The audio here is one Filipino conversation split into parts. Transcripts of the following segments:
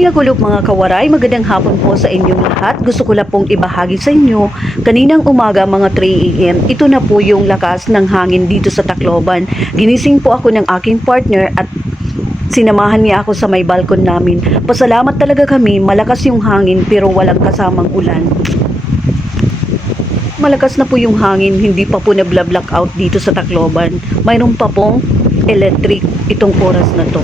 May nagulog mga kawaray, magandang hapon po sa inyong lahat. Gusto ko lang pong ibahagi sa inyo, kaninang umaga mga 3 AM, ito na po yung lakas ng hangin dito sa Tacloban. Ginising po ako ng aking partner at sinamahan niya ako sa may balkon namin. Pasalamat talaga kami, malakas yung hangin pero walang kasamang ulan. Malakas na po yung hangin, hindi pa po nabla-blackout dito sa Tacloban. Mayroon pa pong electric itong oras na to.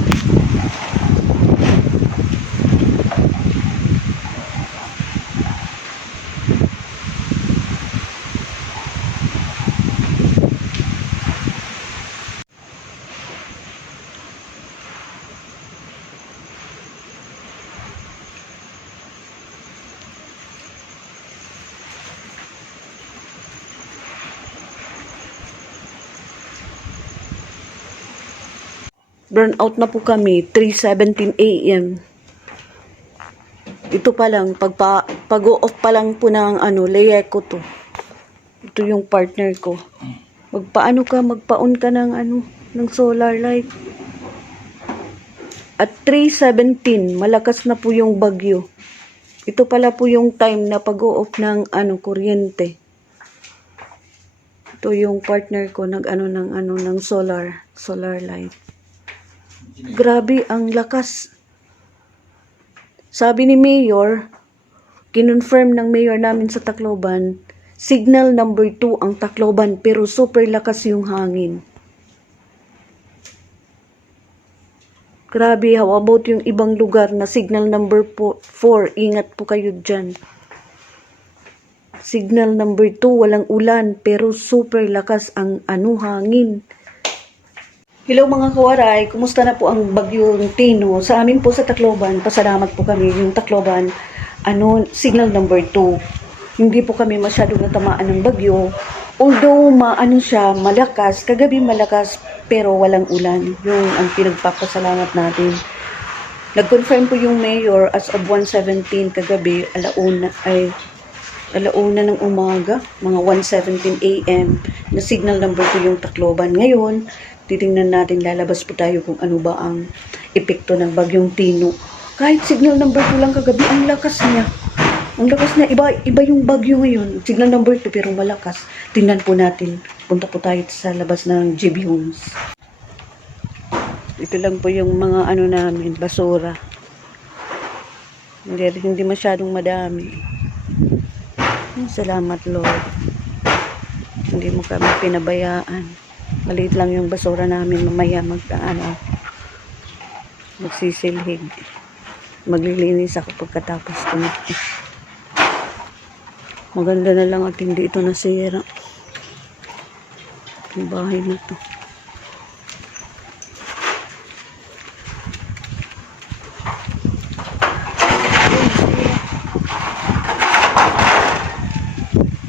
Burnout na po kami, 3:17 AM. Ito pa lang, pag-off pa lang po ng Leyeco to. Ito yung partner ko. Magpa-on ka ng solar light. At 3:17, malakas na po yung bagyo. Ito pala po yung time na pag-off ng kuryente. Ito yung partner ko ng solar light. Grabe ang lakas. Sabi ni Mayor, kinonfirm ng Mayor namin sa Tacloban, signal number 2 ang Tacloban pero super lakas yung hangin. Grabe, how about yung ibang lugar na signal number 4? Ingat po kayo dyan. Signal number 2, walang ulan pero super lakas ang hangin. Hello mga kawaray, kumusta na po ang bagyong Tino? Sa amin po sa Tacloban, pasalamat po kami yung Tacloban, signal number 2. Hindi po kami masyadong natamaan ng bagyo. Although siya, malakas, kagabi malakas, pero walang ulan. Yung ang pinagpapasalamat natin. Nag-confirm po yung Mayor as of 1:17 kagabi, alauna ng umaga, mga 1:17 AM, na signal number 2 yung Tacloban. Ngayon, titingnan natin, lalabas po tayo kung ano ba ang epekto ng bagyong Tino. Kahit signal number 2 lang kagabi, ang lakas niya. Ang lakas na, iba yung bagyo ngayon. Signal number 2 pero malakas. Tingnan po natin. Punta po tayo sa labas ng JB Homes. Ito lang po yung mga namin, basura. Hindi masyadong madami. Salamat Lord. Hindi mo kami pinabayaan. Maliit lang yung basura namin, mamaya magsisilhig. Maglilinis ako pagkatapos ko. Maganda na lang at hindi ito nasira. Yung bahay na to.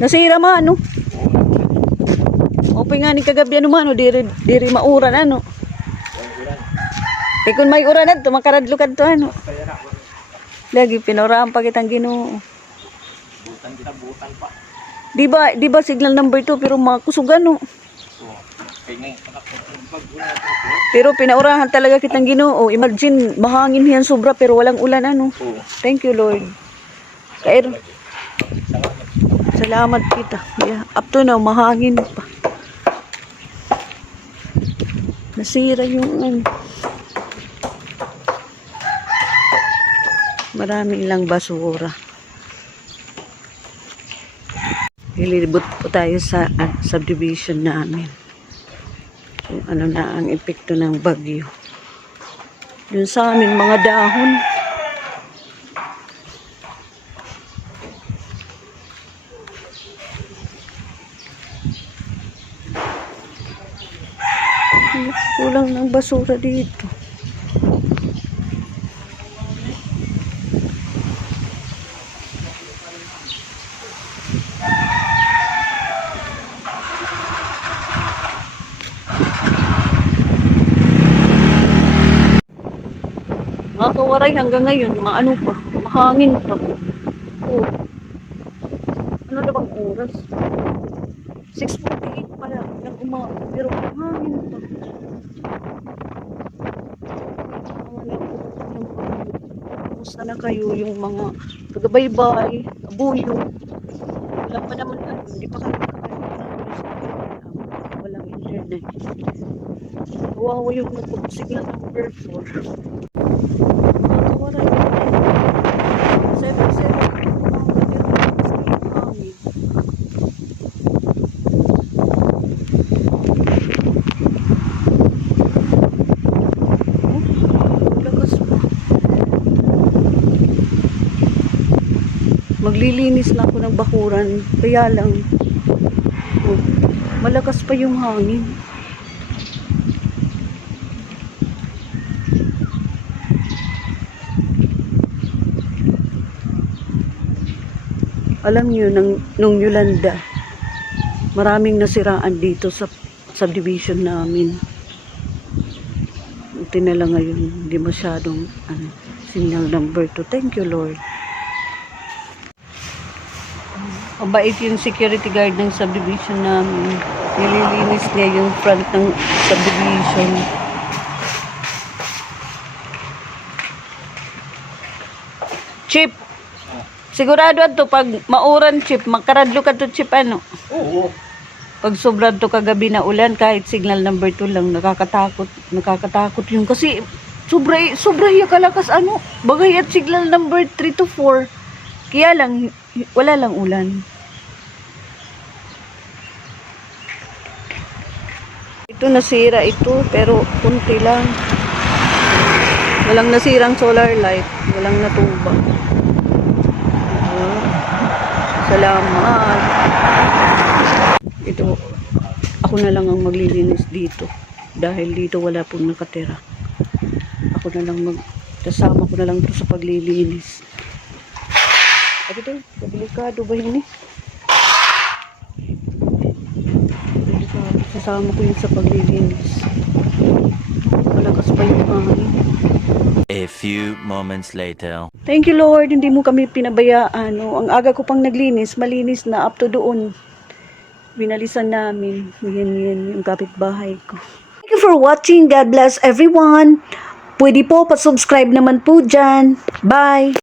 Nasira Open nga ni kagabi diri mauran Eh kung may uran makaradlukad to Lagi pinorahan pa kitang Ginoo. Butan pa. Di ba signal number 2 pero makusugan Pero pinaurahan talaga kitang Ginoo. Imagine mahangin yan sobra pero walang ulan Thank you Lord. Salamat kita. Yeah. Up to now mahangin pa. Nasira yung maraming lang basura. Ililibot po tayo sa subdivision namin. Kung ano na ang epekto ng bagyo. Dun sa amin mga dahon. Kulang ng basura dito. Mga kawaray hanggang ngayon, mahangin pa. Ano na bang oras? 6:48 pala ng umaga, pero mahangin pa. kumusta na kayo yung mga taga-baybay, abuyo. Wala pa naman hindi pa kami walang internet. Kawawa yung nagpapasignal number 4. Nakakawaray. 7-7. Maglilinis na ako ng bakuran, kaya lang malakas pa yung hangin. Alam niyo, nung Yolanda, maraming nasiraan dito sa subdivision namin. Buti na lang ngayon, hindi masyadong signal number 2. Thank you, Lord. Mabait yung security guard ng subdivision namin. Nililinis niya yung front ng subdivision. Chip! Sigurado ato pag mauran, Chip, makaradlo ka to, Chip, ano? Oo. Pag sobrang to kagabi na ulan, kahit signal number 2 lang, nakakatakot yun. Kasi sobra hiya kalakas, ano? Bagay at signal number 3 to 4. Kaya lang, wala lang ulan. Ito nasira ito, pero kunti lang. Walang nasirang solar light, walang natuba. Salamat. Ito, ako na lang ang maglilinis dito. Dahil dito wala pong nakatira. Ako na lang kasama ko na lang ito sa paglilinis. At ito, delikado ba yun eh? Delikado. Sasama ko yun sa paglilinis. Malakas pa yung hangin. A few moments later. Thank you, Lord. Hindi mo kami pinabayaan. No? Ang aga ko pang naglinis, malinis na up to doon. Binalisan namin. Yan yung kapitbahay ko. Thank you for watching. God bless everyone. Pwede po pa-subscribe naman po dyan. Bye!